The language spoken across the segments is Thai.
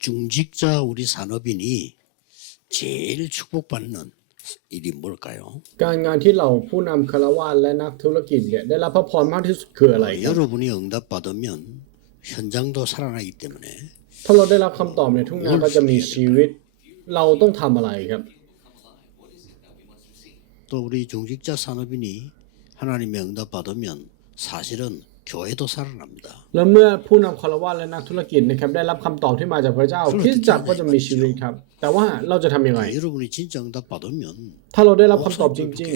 중직자 우리 산업인이 제일 축복받는 일이 뭘까요? การงานที่เราผู้นำคารวะและนักธุรกิจเนี่ยได้รับพระพรมากที่สุดคืออะไรครับ 여러분이 응답받으면 현장도 살아나기 때문에 ถ้าเราได้รับคำตอบในทุ่งนาก็จะมีชีวิต เราต้องทำอะไรครับ 또 우리 중직자 산업인이 하나님의 응답받으면 사실은 교회도 살아납니다. แล้วเมื่อผู้นำคารวะและนักธุรกิจนะครับได้รับคำตอบที่มาจากพระเจ้าคริสจักรก็จะมีชีวิตครับ แต่ว่าเราจะทำยังไง ถ้าเราได้รับคำตอบจริง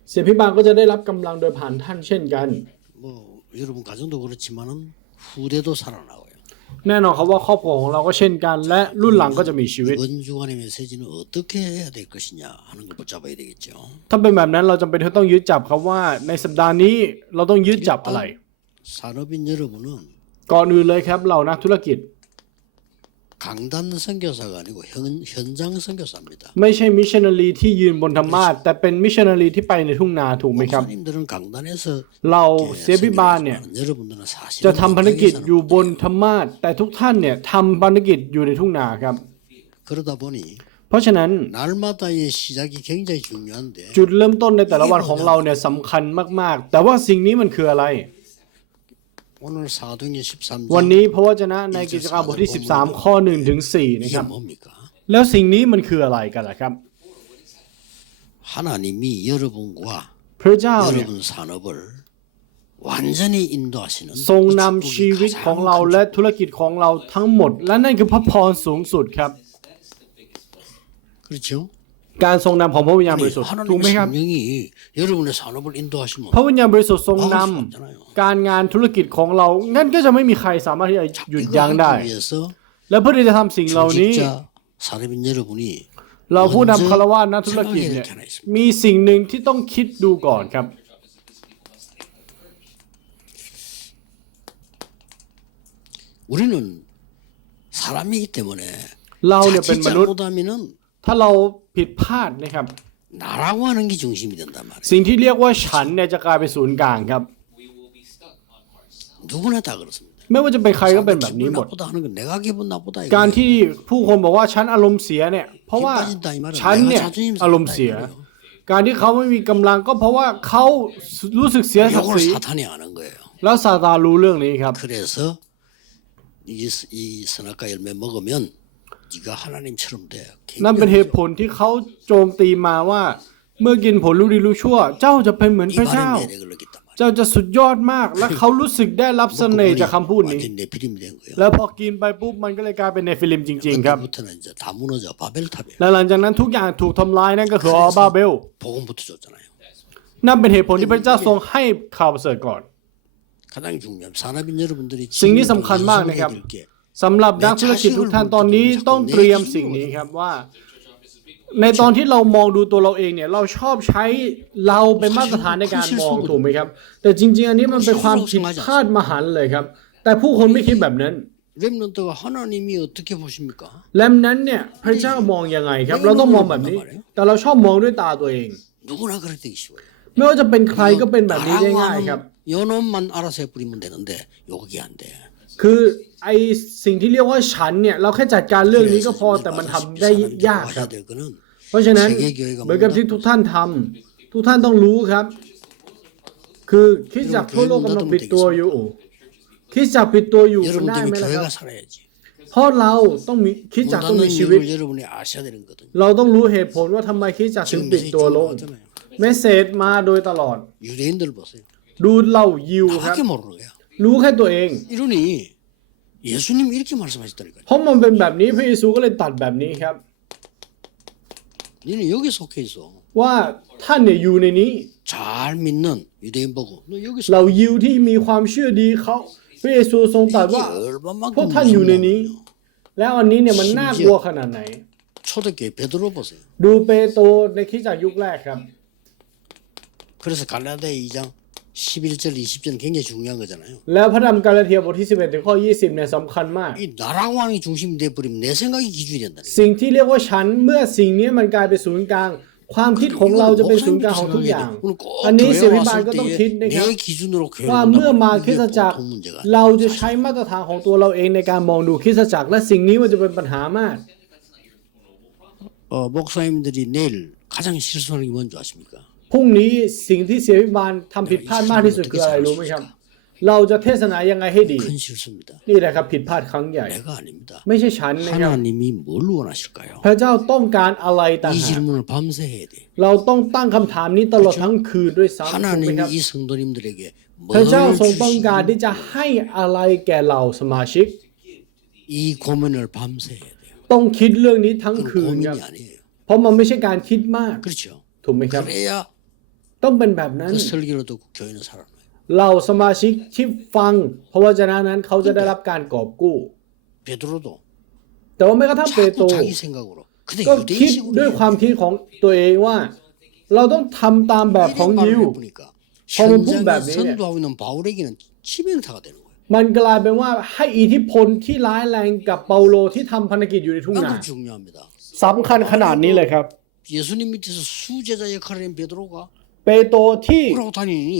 ๆเสียพิบาลก็จะได้รับกำลังโดยผ่านท่านเช่นกัน แน่นอนครับว่าครอบครัวของเราก็เช่นกัน และรุ่นหลังก็จะมีชีวิต ถ้าเป็นแบบนั้นเราจำเป็นที่ต้องยึดจับครับว่า ในสัปดาห์นี้เราต้องยึดจับอะไรก่อนอื่นเลยครับเรานะธุรกิจ 강단 선교사가 아니고 현, 현장 선교사입니다. ไม่ใช่มิชชันนารีที่ยืนบนธรรมาสแต่เป็นมิชชันนารีที่ไปในทุ่งนาถูกไหมครับ 목사님들은 강단에서 เราเสียพิบาลเนี่ย 선교를 하지만 여러분들은 사실 จะทำภารกิจอยู่บนธรรมาสแต่ทุกท่านเนี่ยทำภารกิจอยู่ในทุ่งนาครับ 그러다 보니 เพราะฉะนั้น 날마다의 시작이 굉장히 중요한데 จุดเริ่มต้นในแต่ละวันของเราเนี่ยสำคัญมากๆ แต่ว่าสิ่งนี้มันคืออะไร 오늘 사도행전 วัน 13장 นี้พระวจนะในกิจการบทที่ 13 ข้อ1ถึง4นะค 이게 รับ 뭡니까? แล้วสิ่งนี้มันคืออะไรกันล่ะครับ 하나님이 여러분과 พระเจ้าเนี่ย 여러분 산업을 완전히 인도하시는 ทรง 그 นำ 축복이 ชีวิต 가장 ของเรา 큰 และธุรกิจของเราทั้งหมด และนั่นคือพระพรสูงสุดครับ 그렇죠? การทรงนำของพระวิญญาณบ 아니, ริสุทธิ์ถูกไหม 하나님의 ครับ 성령이 여러분의 산업을 인도하시면 พระวิญญาณบริสุทธิ์ทรงนำ 막을 수가 없잖아요. การงานธุรกิจของเรางั้นก็จะไม่มีใครสามารถที่จะหยุด 이거 ยั้งได้ 하기 위해서 และเพื่อที่จะทำสิ่งเหล่านี้ 중직자 산업인 여러분이 เราผู้นำคารวะนักธุรกิจเนี่ยมีสิ่งหนึ่งที่ต้องคิดดูก่อนครับ 우리는 사람이기 때문에 เราเนี่ยเป็น 자칫 มนุษย์ 잘못하면은 ถ้าเราผิดพลาดนะครับ 나라고 하는 게 중심이 된단 말이에요. สิ่งที่เรียกว่าฉันเนี่ยจะกลายเป็นศูนย์กลางครับ 누구나 다 그렇습니다. ไม่ว่าจะเป็นใครก็เป็นแบบ 기분 นี้หมด 나쁘다 하는 건 내가 기분 나쁘다 การ 이거예요. ที่ผู้คนบอกว่าฉันอารมณ์เสียเนี่ยเพราะว่า 빠진다 이 말은 ฉันเนี่ย 내가 자존심 อารมณ์ 상한다 เสีย 이거예요. การที่เขาไม่มีกำลังก็เพราะว่าเขารู้สึกเสียศักดิ์ 이걸 ศรี 사탄이 아는 거예요. แล้วซาตานรู้เรื่องนี้ครับ 그래서 이, 이 선악과 열매 먹으면 네가 하나님처럼 돼. นั่นเป็นเหตุผลที่เขาโจมตีมาว่า เมื่อกินผลรู้ดีรู้ชั่ว เจ้าจะเป็นเหมือนพระเจ้า เจ้าจะสุดยอดมากและเขารู้สึกได้รับเสน่ห์จากคำพูดนี้ แล้วพอกินไปปุ๊บมันก็เลยกลายเป็นเนฟิลิมจริง ๆ ครับ และหลังจากนั้นทุกอย่างถูกทำลายนั่นก็คือออบาเบลนั่นเป็นเหตุผลที่พระเจ้าทรงให้ข่าวเสริฐก่อนสิ่งที่สำคัญมากนะครับ สำหรับนักธุรกิจทุกท่านตอนนี้ต้องเตรียมสิ่งนี้ครับว่า ในตอนที่เรามองดูตัวเราเองเนี่ย เราชอบใช้เราเป็นมาตรฐานในการมองถูกไหมครับ แต่จริง ๆ อันนี้มันเป็นความผิดพลาดมหันเลยครับ แต่ผู้คนไม่คิดแบบนั้นเลมนั้นเนี่ยพระเจ้ามองยังไงครับ เราต้องมองแบบนี้ แต่เราชอบมองด้วยตาตัวเองไม่ว่าจะเป็นใครก็เป็นแบบนี้ได้ง่ายครับคือ ไอสิ่งที่เรียกว่าฉันเนี่ยเราแค่จัดการเรื่องนี้ก็พอแต่มันทำได้ยากครับ 해야 될 거는 เพราะฉะนั้นเหมือนกับที่ทุกท่านทำทุกท่านต้องรู้ครับ คือคริดจักรทั่วโลกกำลังปิดตัวอยู่คริดจักรปิดตัวอยู่มันได้ 여러분 ไหม 때문에 ล่ะครับ 교회가 살아야지. เพราะเราต้องมีคริด 문 จักรต้อง 닫는 มีชีวิต 이유를 여러분이 아셔야 되는 거거든요. เราต้องรู้เหตุผลว่าทำไมคริดจักรถึง 지금 ปิด 메시지 ตัว 쭉 ลง 나왔잖아요. เมสเซจมาโดยตลอด 유대인들 보세요. ดูเหล่ายิวครับ 나밖에 모르는 거야. รู้แค่ตัวเอง 이러니 예수님 이렇게 말씀하셨다니까 요. 헌만 เป็นแบบนี้พระเยซูก็เลยตัดแบบนี้ครับนี่นี่너는 여기 속해 있 어. ว่าท่านเนี่ยอยู่ในนี้ 잘 믿는 유대인 보고 너 여기 เห 속해 ล่ายิวที่มีความเชื่อดีเขาพระเยซูทรงตัดว่าเพราะท่านอยู่ในนี้แล้วอันนี้เนี่ยมันน่ากลัวขนาดไหน 초대교회 베드로 보세 요. ดูเปโตรในคริสจากยุคแรกครับ 그래서 갈라디아 2장 11절 20절은 굉장히 중요한 거잖아요. แล้วพระธรรมกาลาเทียบทที่ 11ถึงข้อ 20เนี่ยสำคัญมาก 이 나라고 하는 게 중심이 돼버리면 내 생각이 기준이 된다니까. สิ่งที่เรียกว่าฉันเมื่อสิ่งนี้มันกลายเป็นศูนย์กลาง ความคิดของเราจะเป็นศูนย์กลางของทุกอย่าง อันนี้เสียพิบาลก็ต้องคิดนะครับ ว่าเมื่อมาคริสตจักร เราจะใช้มาตรฐานของตัวเราเองในการมองดูคริสตจักร และสิ่งนี้มันจะเป็นปัญหามาก 어, 목사님들이 내일 가장 실수하는 게 뭔지 아십니까? พรุ่งนี้สิ่งที่เสียวิบาลทำผิดพลาดมากที่สุดคืออะไรรู้ไหมครับ เราจะเทศนายังไงให้ดี นี่แหละครับผิดพลาดครั้งใหญ่ ไม่ใช่ฉันนะครับพระเจ้าต้องการอะไรต่างเราต้องตั้งคำถามนี้ตลอดทั้งคืนด้วยซ้ำครัพระเจ้าทรงต้องการที่จะให้อะไรแก่เราสมาชิกต้องคิดเรื่องนี้ทั้งคืนครับเพราะมันไม่ใช่การคิดมาก ถูกไหมครับ ต้องเป็นแบบนั้น 그 설교를 듣고 교회는 살아나요. เราสมาชิกที่ฟังพระวจนะนั้นเขาจะได้รับการกอบกู้ 베드로도 แต่ว่าแม้กระทั่งเปโตร 자꾸 자기 생각으로. 근데 ก็คิด 유대인식으로 ด้วย 해요. ความคิดของตัวเองว่า เราต้องทำตามแบบของ 이런 ยิว 말을 해보니까 저는 현장에 분배하네. 선도하고 있는 바울에게는 치명타가 되는 거예요. มันกลายเป็นว่าให้อิทธิพลที่ร้ายแรงกับเปาโลที่ทำพันธกิจอยู่ในทุ่งนา 아주 중요합니다. สำคัญขนาดนี้เลยครับ 예수님 밑에서 수제자 역할을 한 베드로가 เปโตรที่ 그러고 다니니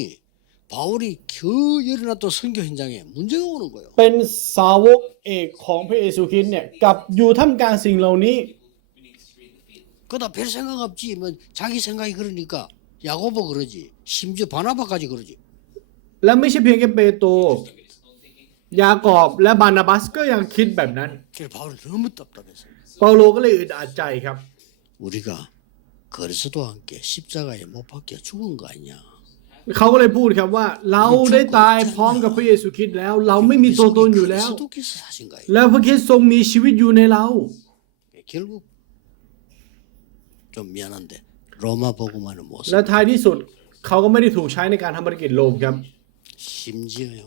바울이 겨우 열어놨던 선교 현장에 문제가 오는 거예요. เป็นสาวกเอกของพระเยซูคริสต์เนี่ยกลับอยู่ท่ามกลางสิ่งเหล่านี้ 그다 별 생각 없지. 뭐 자기 생각이 그러니까 야고보 그러지. 심지어 바나바까지 그러지. และไม่ใช่เพียงแค่เปโตรยากอบและบานาบัสก็ยังคิดแบบนั้น 그래서 바울이 너무 답답해서 เปาโลก็เลยอึดอัดใจครับ 우리가 그리스도와 함께 십자가에 못 박혀 죽은 거 아니냐. เขาก็เลยพูดครับว่า เราได้ตายพร้อมกับพระเยซูคริสต์แล้ว เราไม่มีตัวตนอยู่แล้ว 그리스도께서 사신 거예요. แล้วพระคริสต์ทรงมีชีวิตอยู่ในเรา 결국 좀 미안한데 로마 복음화는 못 และ 써. ท้ายที่สุดเขาก็ไม่ได้ถูกใช้ในการทำภารกิจโลมครับ 심지어요.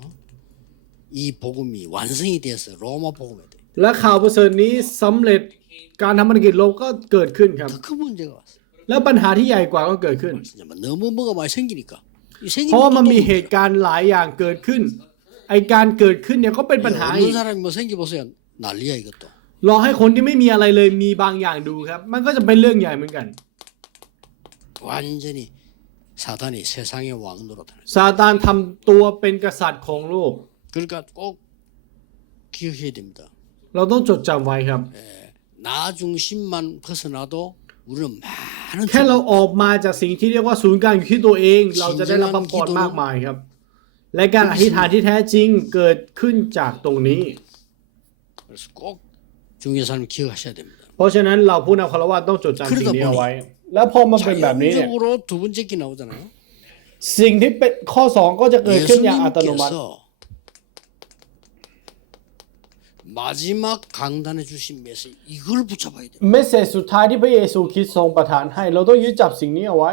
이 복음이 완성이 돼서 로마 복음에 돼. และข่าวประเสริฐนี้สำเร็จการทำภารกิจโลมก็เกิดขึ้นครับ 더 큰 문제가 왔어요. และปัญหาที่ใหญ่กว่าก็เกิดขึ้น 진짜 뭐 너무 뭐가 많이 생기니까. 이 생긴 เพราะว่ามัน 것도 มี 또 เหตุการณ์หลายอย่างเกิดขึ้น ไอการเกิดขึ้นเนี่ยก็เป็นปัญหา 어느 อีก 사람이 뭐 생겨보세요. 난리야 이것도. รอให้คนที่ไม่มีอะไรเลยมีบางอย่างดูครับ มันก็จะเป็นเรื่องใหญ่เหมือนกัน 완전히 사단이 세상의 왕 노릇하는. ซาตานทำตัวเป็นกษัตริย์ของโลก 그러니까 꼭 기억해야 됩니다. เราต้องจดจำไว้ครับ 나 중심만 벗어나도 우리는 많은 แค่เราออกมาจากสิ่งที่เรียกว่าศูนย์กลางอยู่ที่ตัวเอง เราจะได้รับควพระพดมากมายครับ และการอธิษฐานที่แท้จริงเกิดขึ้นจากตรงนี้เพราะฉะนั้นเราผู้นำคารวะต้องจดจำสิ่งนี้เอาไว้ แล้วพอมาเป็นแบบนี้เนี่ยสิ่งที่เป็นข้อสองก็จะเกิดขึ้นอย่างอัตโนมัติ 마지막 강단에 주신 메시지 이걸 붙잡아야 돼요. เมสเซจสุดท้ายที่พระเยซูคริสต์ทรงประทานให้ เราต้องยึดจับสิ่งนี้เอาไว้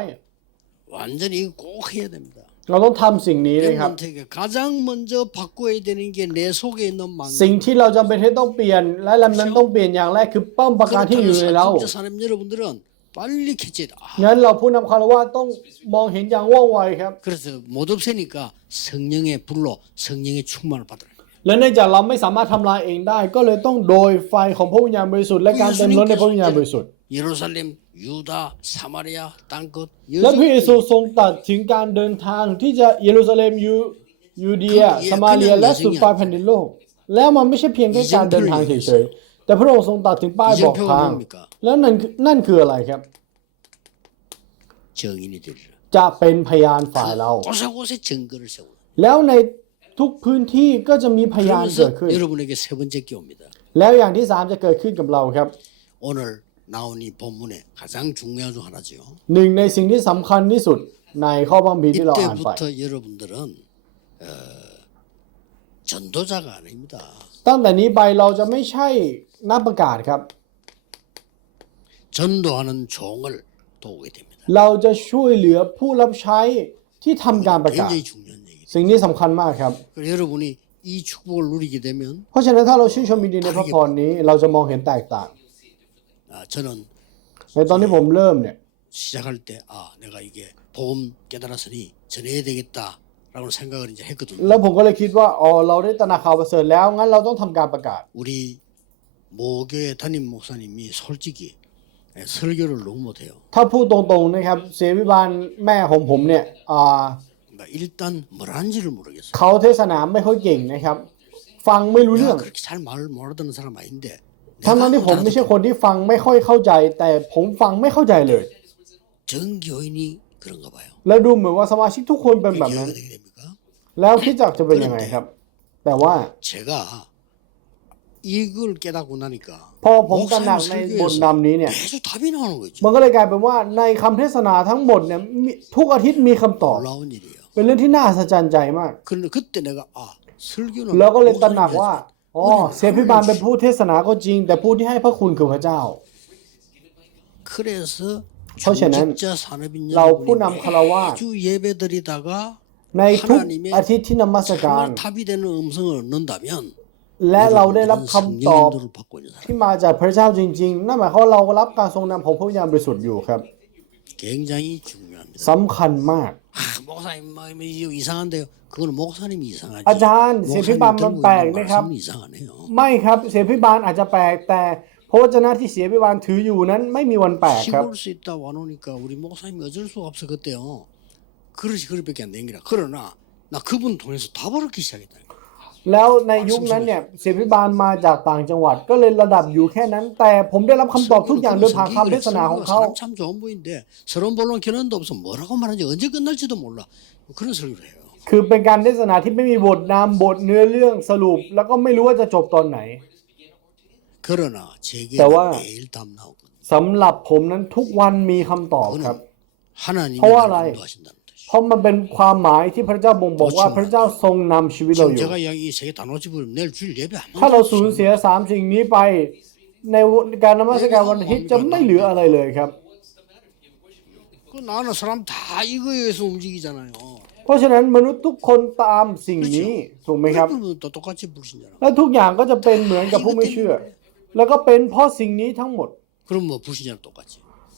완전히 이거 꼭 해야 됩니다. เราต้องทำสิ่งนี้นะครับ 렘넌트에게 가장 먼저 바꿔야 되는 게 내 속에 있는 망각. สิ่งที่เราจำเป็นที่ต้องเปลี่ยน และลำนั้นต้องเปลี่ยนอย่างแรกคือเป้าประการที่อยู่ในเรา 진짜 사람 여러분들은 빨리 캐치해야 돼. 아, งั้นเราผู้นำคารวะต้องมองเห็นอย่างว่องไวครับ 그래서 못 없애니까 성령의 불로 성령의 충만을 받으라. และเนื่องจากเราไม่สามารถทำลายเองได้ ก็เลยต้องโดยไฟของพระวิญญาณบริสุทธิ์และการเต็มล้นในพระวิญญาณบริสุทธิ์เยรูซาเล็มยูดาห์ามารียาตังกุตและพระเยซูทรงตัดถึงการเดินทางที่จะเยรูซาเล็มยูยูเดียสมาเรียและสุดปลายแผ่นดินโลก แล้วมันไม่ใช่เพียงแค่การเดินทางเฉยๆแต่พระองค์ทรงตัดถึงป้ายบอกทาง แล้วนั่นนั่นคืออะไรครับจะเป็นพยานฝ่ายเราแล้วใน ทุกพื้นที่ก็จะมีพยานเกิด 그러면서 ขึ้น 여러분에게 세 번째 게 옵니다. แล้วอย่างที่สามจะเกิดขึ้นกับเราครับ 오늘 나온 이 본문의 가장 중요한 중 하나죠. หนึ่งในสิ่งที่สำคัญที่สุดในข้อบังคับที่เราอ่านไป 이때부터 여러분들은 어, 전도자가 아닙니다. ตั้งแต่นี้ไปเราจะไม่ใช่นักประกาศครับ 전도하는 종을 도우게 됩니다. เราจะช่วยเหลือผู้รับใช้ที่ทำการประกาศ 굉장히 중요한 얘기죠. สิ่งนี้สำคัญมากครับ 그래서 여러분이 이 축복을 누리게 되면 เพราะฉะนั้นถ้าเราชื่นชมยินดีในพระพรนี้ เราจะมองเห็นแตกต่าง 아, 저는 ในตอนที่ผมเริ่มเนี่ย 시작할 때 아 내가 이게 복음 깨달았으니 전해야 되겠다라고 생각을 이제 했거든요. แล้วผมก็เลยคิดว่าอ๋อเราได้ตระหนักข่าวประเสริฐแล้วงั้นเราต้องทำการประกาศ 우리 모교회 담임 목사님이 솔직히 예, 설교를 너무 못해요. ถ้าพูดตรงๆนะครับ เสียพิบาลแม่ของผมเนี่ยอ่า 그러니까 일단 뭘 하는지를 모르겠어요. เขาเทศนาไม่ค่อยเก่งนะครับ ฟังไม่รู้เรื่อง 내가 그렇게 잘 말을 못 알아듣는 사람 아닌데 ทั้งนั้นที่ผมไม่ใช่คนที่ฟังไม่ค่อยเข้าใจ แต่ผมฟังไม่เข้าใจเลย 전 교인이 그런가 봐요. แล้วดูเหมือนว่าสมาชิกทุกคนเป็นแบบ 이게 นั้น 어떻게 됩니까? แล้วคิดจักจะเป็นยังไงครับ แต่ว่า 제가 이걸 깨닫고 나니까 พอผมตระหนักในบทนำนี้เนี่ย 계속 답이 나오는 거죠. มันก็เลยกลายเป็นว่าในคำเทศนาทั้งหมดเนี่ยมีทุกอาทิตย์มีคำตอบ 놀라운 일이에요. เป็นเรื่องที่น่าสะใจมาก แล้วก็เลยตระหนักว่าอ๋อเซพิบาลเป็นผู้เทศนาก็จริง แต่ผู้ที่ให้พระคุณคือพระเจ้าเพราะฉะนั้นเราผู้นำคารวะในทุกอาทิตย์ที่นมัสการและเราได้รับคำตอบที่มาจากพระเจ้าจริง ๆ นั่นหมายความว่าเรารับการทรงนำของพระวิญญาณบริสุทธิ์อยู่ครับ สำคัญมาก 아, 목사님 뭐 이거 이상한데요. 그거는 목사님이 이상하지. อาจารย์เสียพิบาลมัน 목사님 แปลก 들고 นะ 있는 ครับ 말씀은 이상하네요. ไม่ครับเสียพิบาลอาจจะแปลกแต่พระวจนะที่เสียพิบาลถืออยู่นั้นไม่มีวันแปลกครับ 시골 수 있다 와놓으니까 우리 목사님이 어쩔 수가 없어 그때요. 그릇이 그릇밖에 안 되니라. 그러나 나 그분 통해서 답을 얻기 시작했다. แล้วในยุคนั้นเนี่ยเสียพิบาลมาจากต่างจังหวัด ก็เลยระดับอยู่แค่นั้น แต่ผมได้รับคำตอบทุกอย่างโดยผ่านคำเทศนาของเขาช่างจอมบุญเดสรมบอลงคือเป็นการเทศนาที่ไม่มีบทนามบทเนื้อเรื่องสรุป แล้วก็ไม่รู้ว่าจะจบตอนไหนแต่ว่าสำหรับผมนั้นทุกวันมีคำตอบครับ เพราะว่าอะไร เพราะมันเป็นความหมายที่พระเจ้าบ่งบอกว่าพระเจ้าทรงนำชีวิตเรา 지금 อยู่ 제가 이야기 세개 다 놓치버리면 내일 주일 예배 안 ถ้าเรา 먹을 สูญเสียสามสิ่งนี้ไป ในการนมัสการวันอาทิตย์จะไม่เหลืออะไรเลยครับ 그 나는 사람 다 이거에 의해서 움직이잖아요. เพราะฉะนั้นมนุษย์ทุกคนตามสิ่งนี้ถูกไหมครับ 그러면 또 똑같이 불신자라고. และทุกอย่างก็จะเป็นเหมือนกับผู้ไม่เชื่อ แล้วก็เป็นเพราะสิ่งนี้ทั้งหมด 그럼 뭐 불신자랑 똑같지.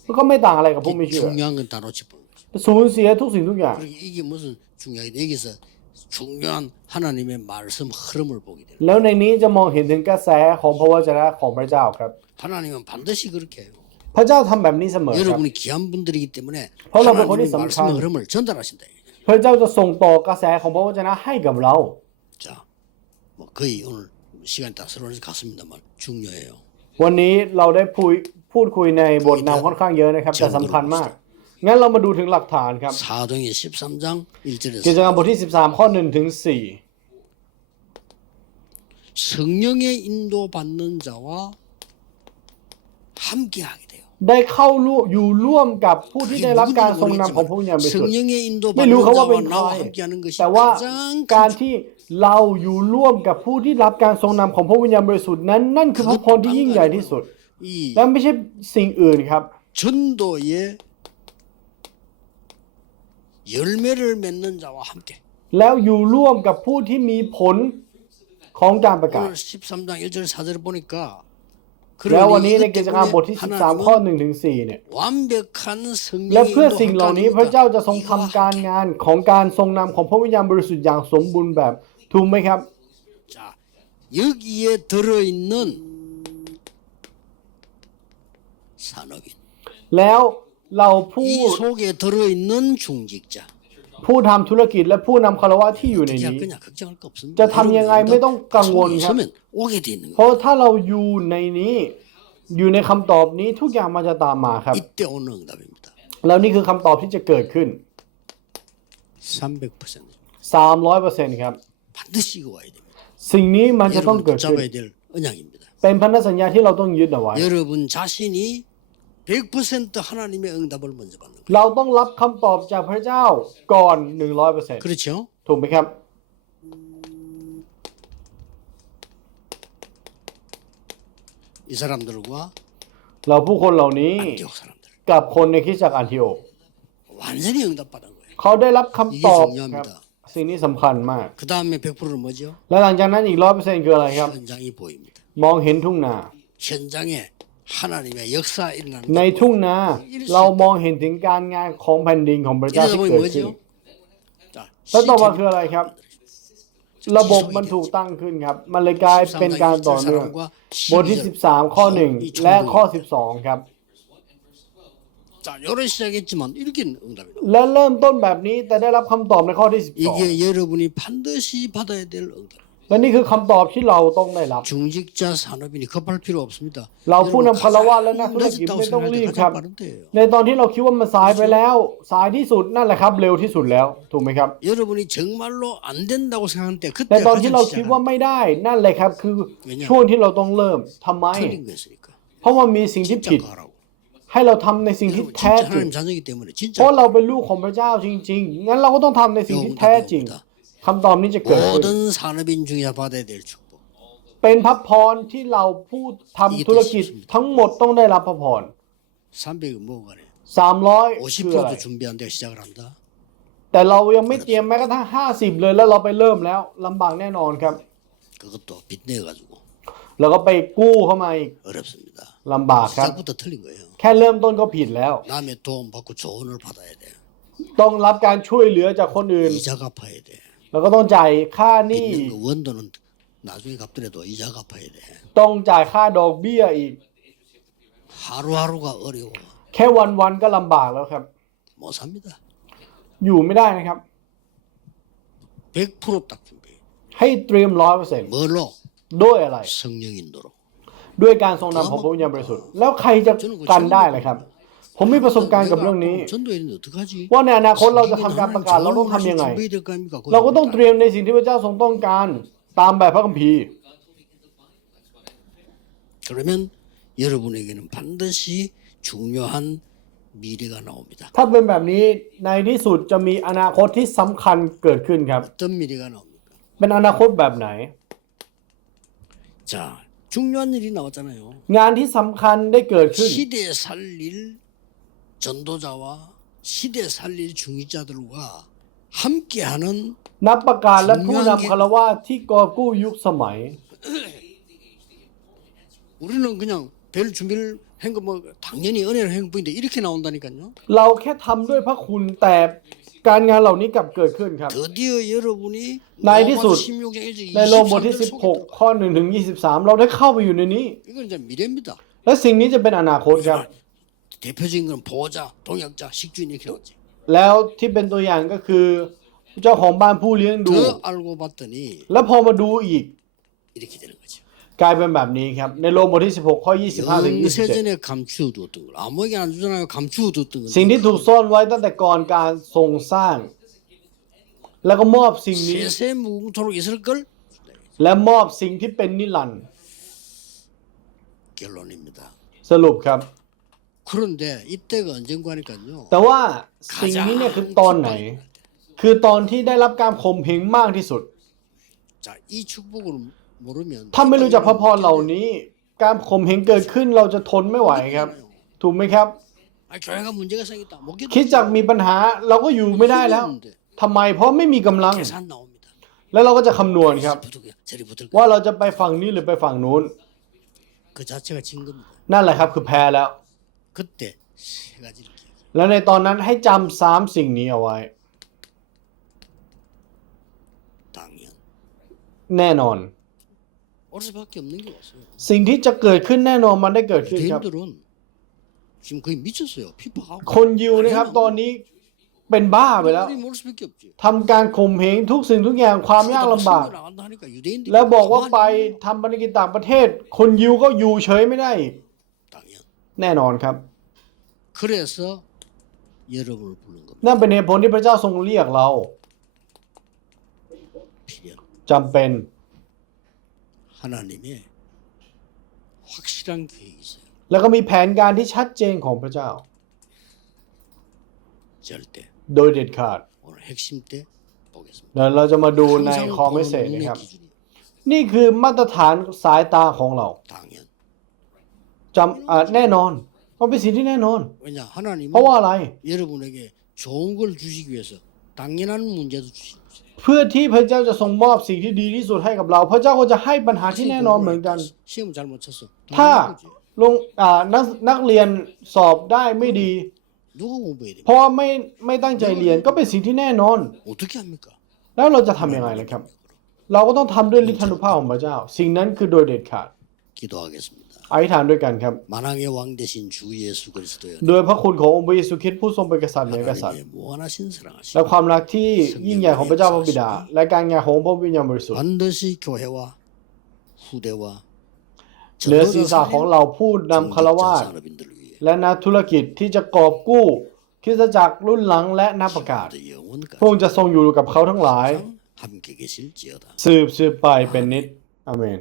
แล้วก็ไม่ต่างอะไรกับผู้ไม่ 이 เชื่อ 중요한 건 다 놓치버린 거지. สูญเสียทุกสิ่งทุกอย่าง 그러니까 이게 무슨 중요하게 여기서 중요한 하나님의 말씀 흐름을 보게 돼요. แล้วในนี้จะมองเห็นถึงกระแสของพระวจนะของพระเจ้าครับ 하나님은 반드시 그렇게 해요. พระเจ้าทำแบบนี้เสมอครับ 여러분이 귀한 분들이기 때문에 헐라 뭐 하나님의 거기 말씀의 삼칸. 흐름을 전달하신다. 이거죠. พระเจ้าจะส่งต่อกระแสของพระวจนะให้กับเรา 자, 뭐 거의 오늘 시간이 다 서론에서 갔습니다만 중요해요. วันนี้เราได้พูด พูดคุยในบทนำค่อนข้างเยอะนะครับแต่สำคัญมาก งั้นเรามาดูถึงหลักฐานครับ 사도행전 13장 1절에서 กิจกรรมบทที่ 13 ข้อ 1 ถึง 성령의 인도받는 자와 함께하게 돼요. 4 ได้เข้าร่วมอยู่ร่วมกับผู้ที่ได้รับการทรงนำของพระวิญญาณบริสุทธิ์ 성령의 ไม่ 인도받는 รู้เขาว่า 자와 เป็นใคร 나와 함께하는 것이 แต่ว่า 가장 การ 큰 ที่เราอยู่ร่วมกับผู้ที่รับการทรงนำของพระวิญญาณบริสุทธิ์นั้นนั่นคือพระพรที่ยิ่งใหญ่ที่สุด 이 และไม่ใช่สิ่งอื่นครับ 전도의 열매를 맺는 자와 함께 แล้วอยู่ร่วมกับผู้ที่มีผลของการประกาศ 오늘 13장 1절 4절을 보니까 แล้ววัน 그러니 นี้ใน 이것 กิจกรรม 때문에 บทที่ 13 ข้อ 하나님은 1ถึง4เนี่ย 완벽한 และ 성령의 เพื่อสิ่งเหล่านี้พระเจ้าจะทรง 이와 ทำการงานของการทรงนำของพระวิญญาณบริสุทธิ์อย่างสมบูรณ์แบบถูกไหมครับ 자 여기에 들어있는 산업인 แล้วเราผู้ 이 속에 들어있는 중직자 ผู้ทำธุรกิจและผู้นำคารวะที่อยู่ใน 어떻게 할 นี้ 거냐 걱정할 거 없습니다. จะทำยังไงไม่ต้องกังวลครับ 있으면 오게 돼 있는 เพ 거예요. ราะถ้าเราอยู่ในนี้ อยู่ในคำตอบนี้ทุกอย่างมันจะตามมาครับ 이때 오는 응답입니다. แล้วนี่คือคำตอบที่จะเกิดขึ้น 300% 300%ครับ 반드시 이거 와야 됩니다. สิ่งนี้มันจะต้อง 여러분 เกิดขึ้น 붙잡아야 될 언약입니다. เป็นพันธสัญญาที่เราต้องยึดเอาไว้ 여러분 자신이 100% 하나님의 응답을 먼저 받는 거예요. เราต้องรับคำตอบจากพระเจ้าก่อน 100% 그렇죠? ถูกไหมครับ 이 사람들과 เราผู้คนเหล่านี้ 안디옥 사람들 กับคนในคริสตจักรอันทิโอค 완전히 응답받은 거예요. เขาได้รับคำตอบ 이게 ครับ 중요합니다. สิ่งนี้สำคัญมาก 그 다음에 100%는 뭐죠? และหลังจากนั้นอีก 100%คืออะไรครับ 현장이 보입니다. มองเห็นทุ่งนา ในทุ่งนา เรามองเห็นถึงการงานของแผ่นดินของพระเจ้าที่เกิดขึ้นแล้วต่อมาคืออะไรครับ ระบบมันถูกตั้งขึ้นครับ มันเลยกลายเป็นการต่อเนื่องบทที่ 13 ข้อ 1 และข้อ 12 ครับและเริ่มต้นแบบนี้แต่ได้รับคำตอบในข้อที่12 และนี่คือคำตอบที่เราต้องได้รับ 중직자 산업인이 급할 필요 없습니다. เราผู้ 여러분, นำคารวะและนักธุรกิจ 늦었다고 ไม่ต้อง 생각할 รี 때 บครับ 가장 빠른 때예요. ในตอนที่เราคิดว่ามันสายไปแล้ว สายที่สุดนั่นแหละครับ เร็วที่สุดแล้ว ถูกไหมครับ 여러분이 정말로 안 된다고 생각할 때 ใน 그때 ตอนที่ 가장 เราคิดว่า 시작하는 ไม่ได้ นั่นเลยครับ คือช่วงที่เราต้องเริ่มทำไม 틀린 거였으니까. เพราะว่ามีสิ่งที่ 진짜 ผิด 가라고. ให้เราทำในสิ่งที่ 여러분 แท้ 진짜 จริง 하나님 자녀이기 때문에 เพ 진짜 ราะเราเป็นลูกของพระเจ้าจริง ๆ งั้นเราก็ต้องทำในสิ่งที่แท้จริง คำตอบนี้จะเกิดขึ้น 모든 산업인 중에 받아야 될 축복. เป็นพระพรที่เราผู้ทำธุรกิจทั้งหมดต้องได้รับพระพร 300은 뭐가네. 300คืออะไร 50%도 준비 안 되고 시작을 한다. แต่เรายังไม่เตรียมแม้กระทั่ง 50 เลยแล้วเราไปเริ่มแล้วลำบากแน่นอนครับ 그것도 빚내 가지고 แล้วก็ไปกู้เข้ามาอีก 어렵습니다. ลำบากครับ 시작부터 틀린 거예요. แค่เริ่มต้นก็ผิดแล้ว 남의 도움 받고 조언을 받아야 돼. ต้องรับการช่วยเหลือจากคนอื่น 이자 갚아야 돼. แล้วก็ต้องจ่ายค่าหนี้ 빚는 거 원도는 나중에 갚더라도 이자 갚아야 돼. ต้องจ่ายค่าดอกเบี้ยอีก 하루하루가 어려워. แค่วันๆก็ลำบากแล้วครับ 못 삽니다. อยู่ไม่ได้นะครับ 100%딱 준비. ให้เตรียมร้อยเปอร์เซ็นต์ 뭘로? ด้วยอะไร 성령 인도로. ด้วยการทรงนำของพระวิญญาณบริสุทธิ์แล้วใครจะกันได้ล่ะครับ ผมมีประสบการณ์กับเรื่องนี้ 전도에는 어떡하지? ว่าในอนาคตเราจะทำการประกาศเราต้องทำยังไง 준비해야 될거 아닙니까? เราก็ต้องเตรียมในสิ่งที่พระเจ้าทรงต้องการตามแบบพระคัมภีร์ 그러면 여러분에게는 반드시 중요한 미래가 나옵니다. ถ้าเป็นแบบนี้ในที่สุดจะมีอนาคตที่สำคัญเกิดขึ้นครับ 어떤 미래가 나옵니까? เป็นอนาคตแบบไหน 자, 중요한 일이 나왔잖아요. งานที่สำคัญได้เกิดขึ้น 시대 살릴 전도자와 시대 살릴 중위자들과 함께하는 นับประกาศและผู้นำคารวะที่กอบกู้ยุคสมัย 우리는 그냥 별 준비를 한 거 뭐 당연히 은혜를 한 뿐인데 이렇게 나온다니까요. เราแค่ทำด้วยพระคุณแต่การงานเหล่านี้กลับเกิดขึ้นครับ 드디어 여러분이 네, 알겠어. 로마서 16장 1절 ในโรมบทที่ 23절 16 ข้อ1ถึง23 เราได้เข้าไปอยู่ในนี้ 이건 이제 미래입니다. และสิ่งนี้จะเป็นอนาคตครับ 대표적인 건 보호자, 동역자, 식주인 이렇게 나오지. แล้วที่เป็นตัวอย่างก็คือ เจ้าของบ้านผู้เลี้ยงดู 더 알고 봤더니 แล้วพอมาดูอีก 이렇게 되는 거죠. กลายเป็นแบบนี้ครับ ในโรมบทที่ 16 ข้อ 25ถึง 영세전에 감추어두었던 걸 아무에게 안 주잖아요. 감추어두었던 건 27 สิ่งที่ถูกซ่อนไว้ตั้งแต่ก่อนการทรงสร้าง แล้วก็มอบสิ่งนี้ 세세 무궁토록 있을 걸 และมอบสิ่งที่เป็นนิรันดร์ 결론입니다. สรุปครับ 그런데 이때가 언젠가니까요. แต่ว่าสิ่งนี้เนี่ยคือตอนไหน คือตอนที่ได้รับการข่มเหงมากที่สุด 자, 이 축복을 모르면 ถ้าไม่รู้จักพระพรเหล่านี้ การข่มเหงเกิดขึ้นเราจะทนไม่ไหวครับ ถูกไหมครับ 아, 교회가 문제가 생겼다. 못 คิดจากมีปัญหาเราก็อยู่ไม่ได้แล้วทำไมเพราะไม่มีกำลัง 계산 나옵니다. แล้วเราก็จะคำนวณครับ 붙을 거야. 저리 붙을 ว่า 거야. เราจะไปฝั่งนี้หรือไปฝั่งนู้น 그 자체가 진 겁니다. นั่นแหละครับคือแพ้แล้ว 그때 세 가지를 기억해요. แล้วในตอนนั้นให้จำสามสิ่งนี้เอาไว้ 당연. แน่นอน 올 수밖에 없는 게 없어요. สิ่งที่จะเกิดขึ้นแน่นอนมันได้เกิดขึ้นครับ 유대인들은 지금 거의 미쳤어요. 피파하고. คนยิวนะครับ ตอนนี้เป็นบ้าไปแล้ว 우리 모를 수밖에 없지. ทำการข่มเหงทุกสิ่งทุกอย่างความยากลำบาก 신고 나간다 하니까 유대인들이 แล้วบอกว่า 가만히 ไป 있는 ทำภารกิจต่างประเทศ คนยิวก็อยู่เฉยไม่ได้อีก 당연. แน่นอนครับ 그래서 여러분을 부른 겁니다. นั่นเป็นเหตุผลที่พระเจ้าทรงเรียกเรา 필연. จำเป็น 하나님의 확실한 계획이 있어요. แล้วก็มีแผนการที่ชัดเจนของพระเจ้า 절대. โดยเด็ดขาด 오늘 핵심 때 보겠습니다. เดี๋ยวเราจะมาดูใน 항상 คอไม่ 보는 เสร็จนะ 눈의 ครับ 기준이에요. นี่คือมาตรฐานสายตาของเรา 당연. จำอ่าแน่นอนก็เป็นสิ่งที่แน่นอน 왜냐 하나님은 เพราะว่าอะไร 여러분에게 좋은 걸 주시기 위해서 당연한 문제도 주시는 거예요. เพื่อที่พระเจ้าจะทรงมอบสิ่งที่ดีที่สุดให้กับเรา พระเจ้าก็จะให้ปัญหาที่แน่นอนเหมือนกัน 시험을 잘못 쳤어. ถ้า 당연한 거지. ลงอ่านักนักเรียนสอบได้ไม่ดี 누가 공부해야 됩니까? เพราะว่าไม่ไม่ตั้งใจเรียนก็เป็นสิ่งที่แน่นอน 어떻게 합니까? แล้วเราจะทำยังไงล่ะครับ เราก็ต้องทำด้วยฤทธานุภาพของพระเจ้า สิ่งนั้นคือโดยเด็ดขาด 기도하겠습니다. 다. อธิษฐานด้วยกันครับ 만왕의 왕 대신 주 예수 그리스도의 โดยพระคุณขององค์พระเยซูคริสต์ผู้ทรงเป็นกษัตริย์เหนือกษัตริย์ 하나님의 무한하신 และ 사랑하시고 ความรักที่ยิ่งใหญ่ของพระเจ้าพระบิดา และการงานของพระวิญญาณบริสุทธิ์ 반드시 교회와 후대와 เหนือศีรษะของเราผู้นำคารวาส 산업인들을 위해 และนักธุรกิจที่จะกอบกู้คริสตจักรรุ่นหลังและนักประกาศ 영원까지 พระองค์จะทรงอยู่กับเขาทั้งหลาย 함께 계실지어다. สืบสืบไปเป็นนิจอาเมน